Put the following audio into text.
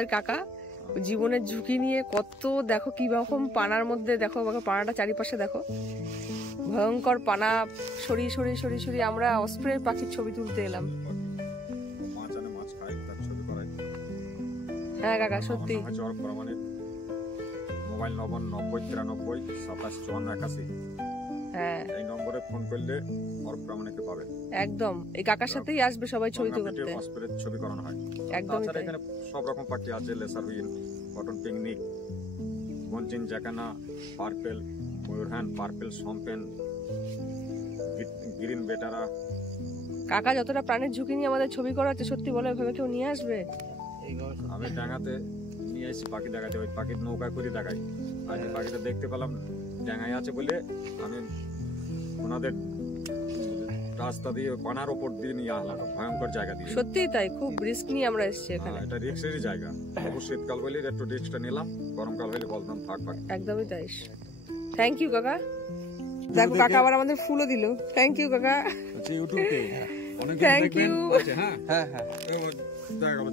আমাদের কাকা জীবনের ঝুঁকি নিয়ে কত, দেখো কি রকম পানার মধ্যে, দেখো পানাটা চারিপাশে দেখো, ভয়ঙ্কর পানা সরিয়ে সরিয়ে সরিয়ে সরিয়ে আমরা অস্প্রে পাখির ছবি তুলতে এলাম। হ্যাঁ কাকা সত্যি। মোবাইল নম্বর 9093975481। হ্যাঁ, এই নম্বরে ফোন করলে প্রামাণিককে পাবে। একদম এই কাকার সাথেই আসবে সবাই ছবি তুলতে, অস্প্রের ছবি করানো হয়। একদম এখানে সব রকম পাখি আছে, লেসার হুইন, কটন পিকনিক, বনচিন jacana, purple, moorhen, purple swamphen, green বেটারা। কাকা যতটা প্রাণের ঝুঁকি নিয়ে আমাদের ছবি করাচ্ছে, সত্যি বলে ভেবে কেউ নিয়ে আসবে? আমি ডাঙাতে নিয়ে এসেছি পাখি দেখাতে, ওই পাখির নৌকা করে দেখাই। আজ পাখিটা দেখতে পেলাম ডাঙায় আছে বলে আমি ওনাদের রাস্তা দিয়ে পানার উপর দিয়ে নিয়ে আসলাম, ভয়ঙ্কর জায়গা দিয়ে। সত্যি তাই, খুব রিস্ক নিয়ে আমরা এসেছি এখানে। এটা রিস্কেরই জায়গা। শীতকাল বলে একটু রিস্কটা নিলাম, গরমকাল হলে বলতাম থাক থাক। একদমই তাই। থ্যাংক ইউ কাকা। দেখো কাকা আবার আমাদের ফুলও দিল। থ্যাংক ইউ কাকা। আচ্ছা ইউটিউবে থ্যাংক ইউ। হ্যাঁ হ্যাঁ হ্যাঁ, দেখা গেল।